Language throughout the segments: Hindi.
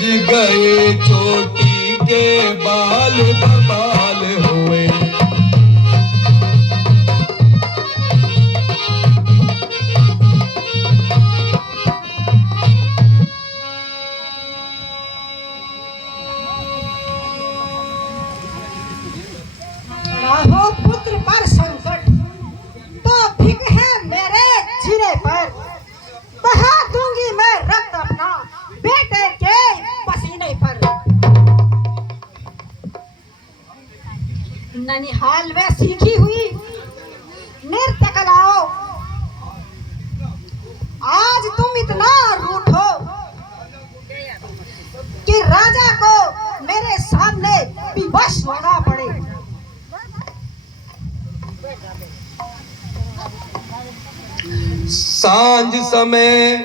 गए चोटी के बाल बबाल हुए। राहो पुत्र पर संकट तो भिग है मेरे जीने पर, बहा दूंगी मैं रक्त अपना बेटे के पसीने पर। ननिहाल में सीखी हुई नृत्य कलाओं, आज तुम इतना रूठो कि राजा को मेरे सामने विवश होना पड़े। सांझ समय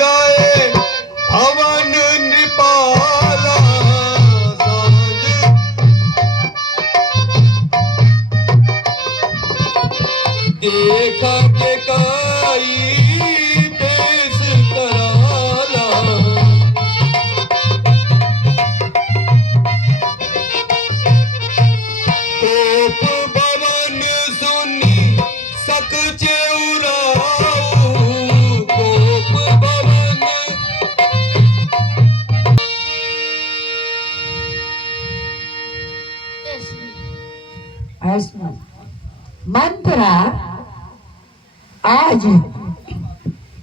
गाए भवन निपाला। देखा के काई पेश कराला। कोप भवन सुनी सक चेउराऊ। कोप भवन मंत्रा, आज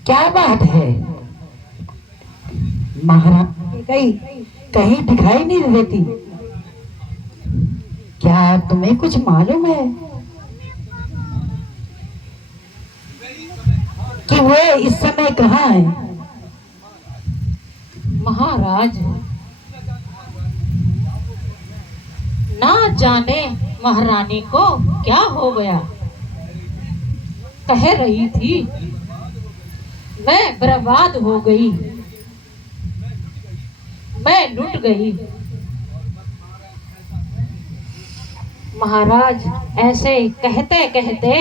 क्या बात है? महारानी कहीं कहीं दिखाई नहीं देती। क्या तुम्हें कुछ मालूम है कि वो इस समय कहाँ है? महाराज, ना जाने महारानी को क्या हो गया। कह रही थी मैं बर्बाद हो गई, मैं लुट गई। महाराज ऐसे कहते कहते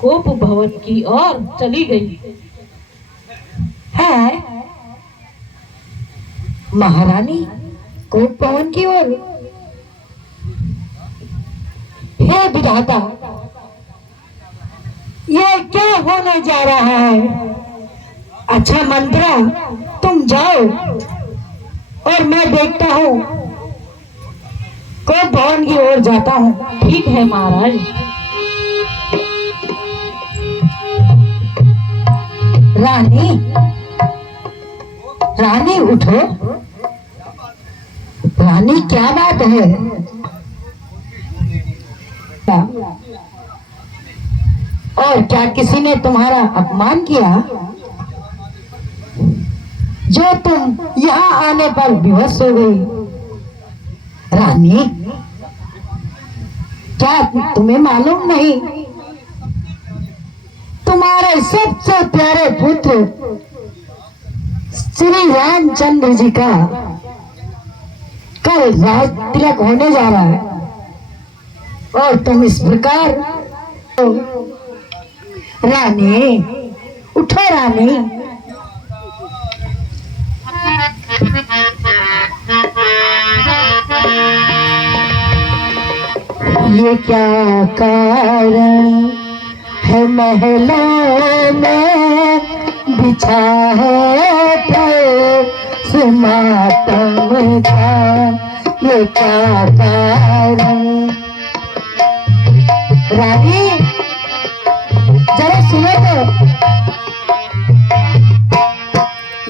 कोप भवन की ओर चली गई है। महारानी कोप भवन की ओर? हे विधाता, ये क्या होने जा रहा है? अच्छा मंत्रा, तुम जाओ और मैं देखता हूँ, कोप भवन की ओर जाता हूँ। ठीक है महाराज। रानी, रानी उठो। रानी क्या बात है? और क्या किसी ने तुम्हारा अपमान किया जो तुम यहाँ आने पर बेहोश हो गई? रानी, क्या तुम्हें मालूम नहीं, तुम्हारे सबसे प्यारे पुत्र श्री रामचंद्र जी का कल राज तिलक होने जा रहा है और तुम इस प्रकार। रानी उठो। रानी, ये क्या कारण है महलों में बिछा है पर मातम का? ये क्या कारण? रानी जरा सुनो तो,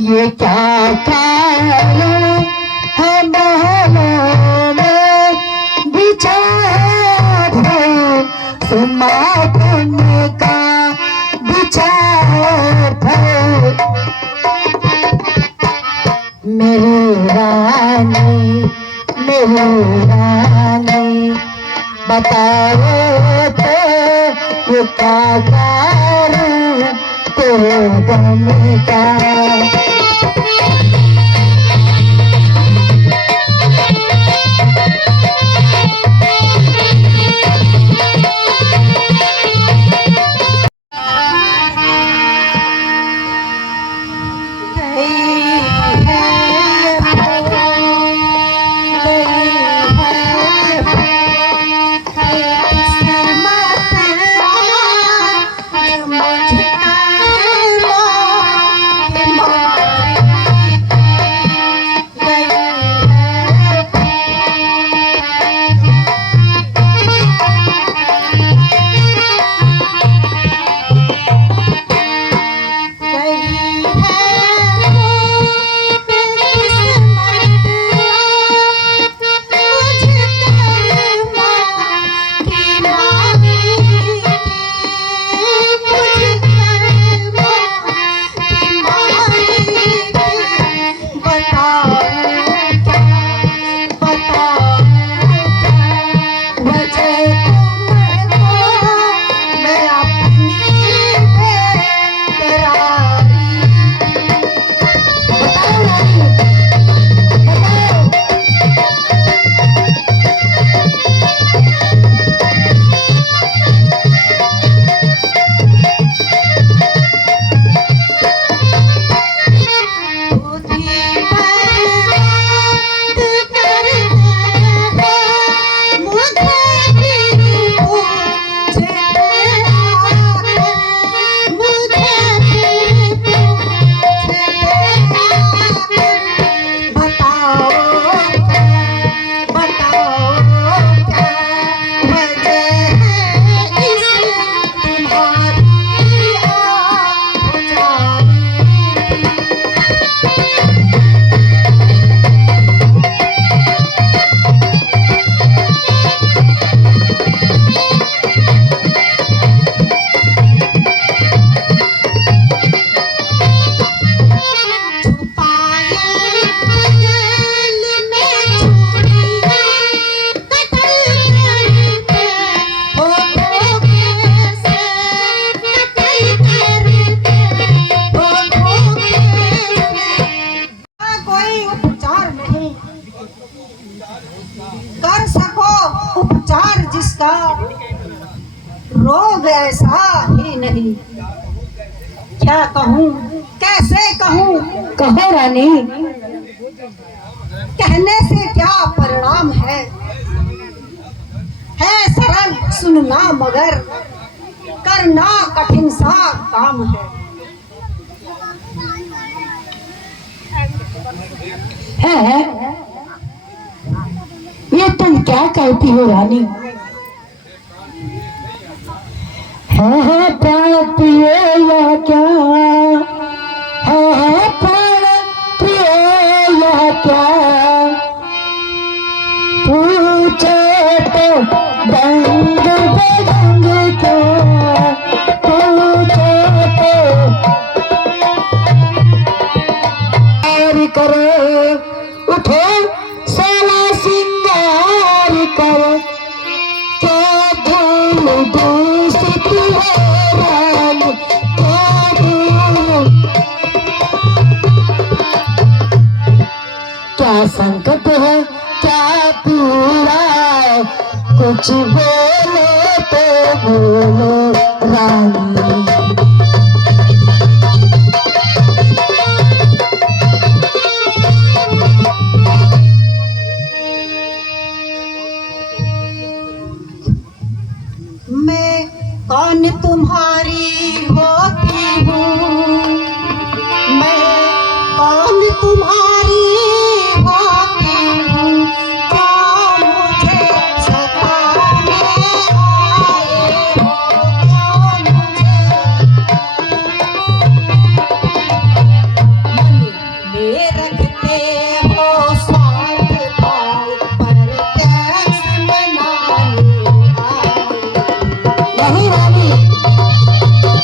ये क्या कारण है महलों में बिछा है मातम का? बिछा है मेरी रानी, मेरी रानी, बताओ तो ये क्या कारण तेरे गम का? अब ऐसा ही नहीं। क्या कहूँ, कैसे कहूँ? कहो रानी। कहने से क्या परिणाम है सरल सुनना मगर करना कठिन सा काम है। ये तुम क्या कहती हो रानी? है प्राण प्रिय या क्या? है प्राण प्रिय या क्या? पूछे तो दंग बेदंग क्या? पूछे तो करो, उठो साला सिंगार करो, क्या धूल दूषित है रानी, क्या धूल, क्या संकट है, क्या पीड़ा, कुछ बोलो तो बोलो रानी। मैं कौन तुम्हारी होती हूँ, मैं कौन तुम्हारी होती हूँ, क्या मुझे सताने आए हो, क्या मुझे मन में रखते हो स्वार्थ भाव, पर टैक्स बनाने आए। नहीं रानी, तुम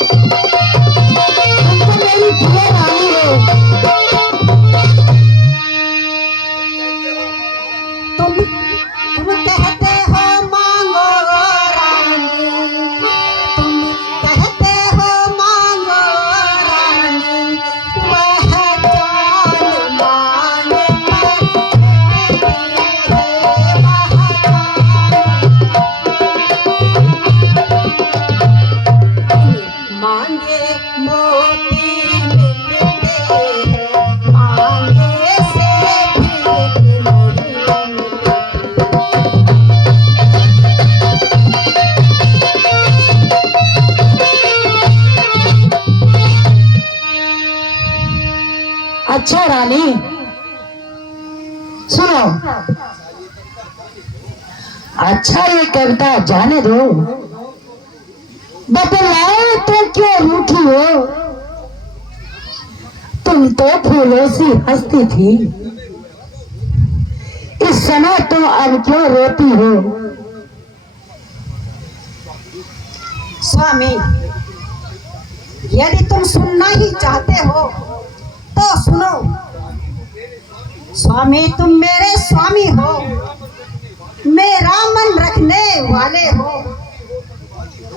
तो मेरी प्रिय रानी हो। तुम कहते हो मांगो रानी, तुम कहते हो मांगो रानी, वह जान मान मांगे मोती मिलते हैं, मांगे से भी नहीं मिलते। अच्छा रानी सुनो, अच्छा ये कविता जाने दो, बतलाओ तो क्यों रूठी हो? तुम तो फूलों सी हंसती थी, इस समय तो अब क्यों रोती हो? स्वामी, यदि तुम सुनना ही चाहते हो तो सुनो। स्वामी, तुम मेरे स्वामी हो, मेरा मन रखने वाले हो,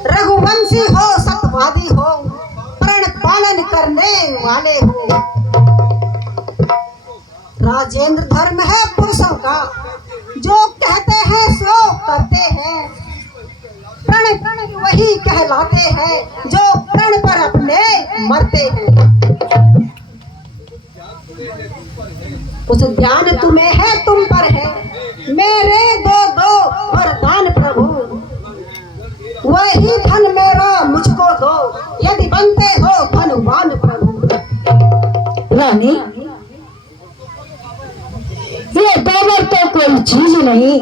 रघुवंशी हो, सत्यवादी हो, प्रण पालन करने वाले हो। राजेंद्र धर्म है पुरुषों का, जो कहते हैं सो करते हैं, प्रण वही कहलाते हैं जो प्रण पर अपने मरते हैं। उस ध्यान तुम्हें है, तुम पर है, मेरे दो दो वरदान प्रभु, वही धन मेरा मुझको दो, यदि बनते हो धनवान प्रभु। रानी, ये दावर तो कोई चीज नहीं,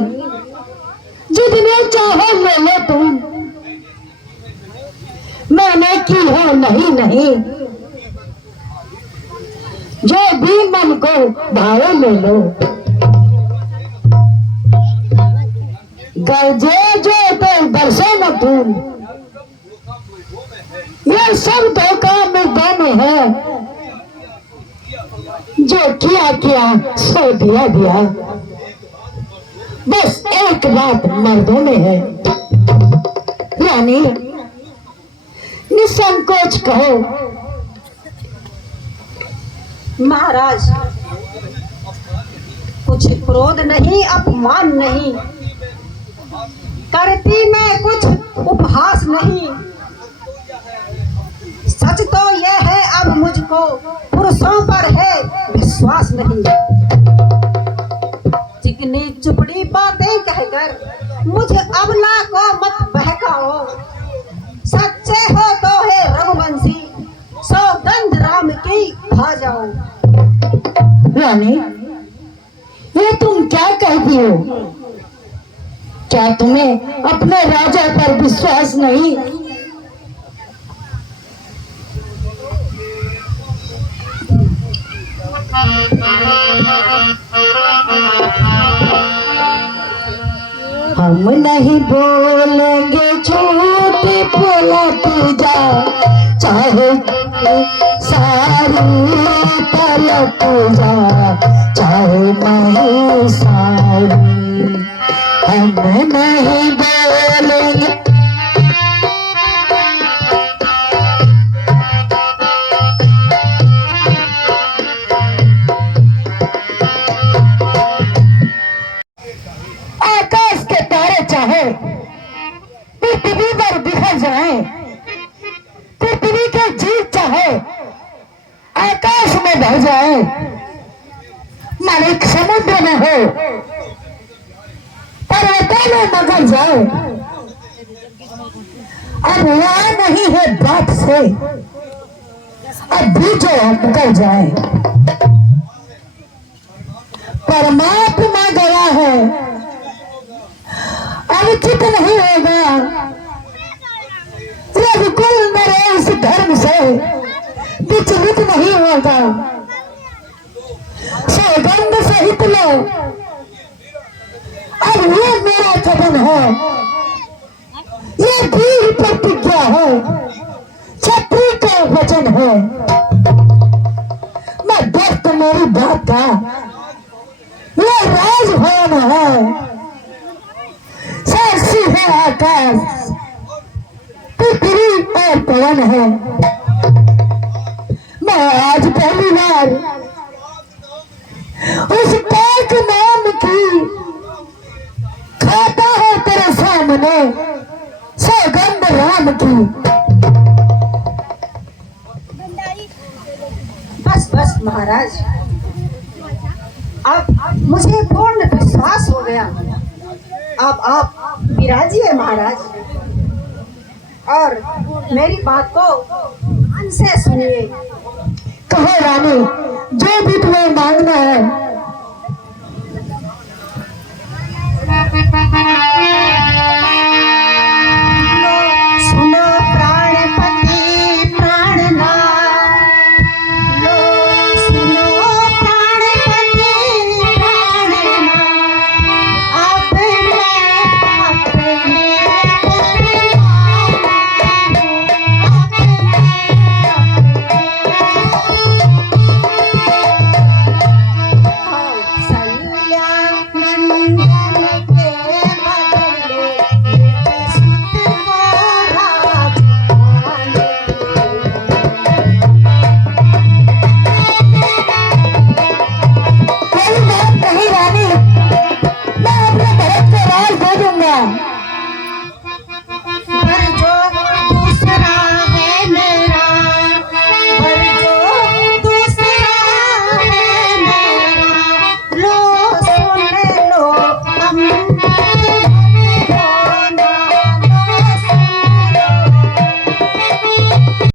जितने चाहो ले लो तुम, मैंने की है नहीं नहीं, जो भी मन को भावे ले लो। गरजे जो तो दर्शन तुम, ये सब धोखा मर्दों में है, जो किया किया सो दिया दिया, बस एक बात मर्दों में है। रानी, निसंकोच कहो। महाराज, कुछ क्रोध नहीं, अपमान नहीं, करती मैं कुछ उपहास नहीं, सच तो ये है अब मुझको पुरुषों पर है विश्वास नहीं। चिकनी चुपड़ी बातें कहकर मुझे अबला को मत बहकाओ, सच्चे हो तो है रघुवंशी, सौगंध राम की खा जाओ। रानी, ये तुम क्या कहती हो? क्या तुम्हें अपने राजा पर विश्वास नहीं? हम नहीं बोलेंगे झूठ, बोला तू जा, चाहे सारी पलट जा, चाहे नहीं सारी, हम नहीं बोलेंगे। आकाश के तारे चाहे पृथ्वी पर बिखर जाए, पृथ्वी के जीव चाहे आकाश में बह जाए, मालिक समुद्र में हो, पर्वतों में मगर जाए, अब वहां नहीं है बात से, अब भी जो मुकर जाए। परमात्मा गया है, अनुचित नहीं होगा, रघुकुल मेरे इस धर्म से विचलित नहीं होगा। सौगंध सहित लो, अब ये मेरा कदम है, ये दृढ़ प्रतिज्ञा है, छत्री का वचन है। मैं दोस्त मेरी बात का, ये राजभवन है, साक्षी है आकाश, पृथ्वी और पवन है। मैं आज पहली बार उस पाक नाम की खाता है तेरे सामने, सौगंध राम की। बस बस महाराज, अब मुझे पूर्ण विश्वास हो गया। अब आप विराजिए महाराज, और मेरी बात को ध्यान से सुनिए। कहो रानी, जो भी तुम्हें मांगना है।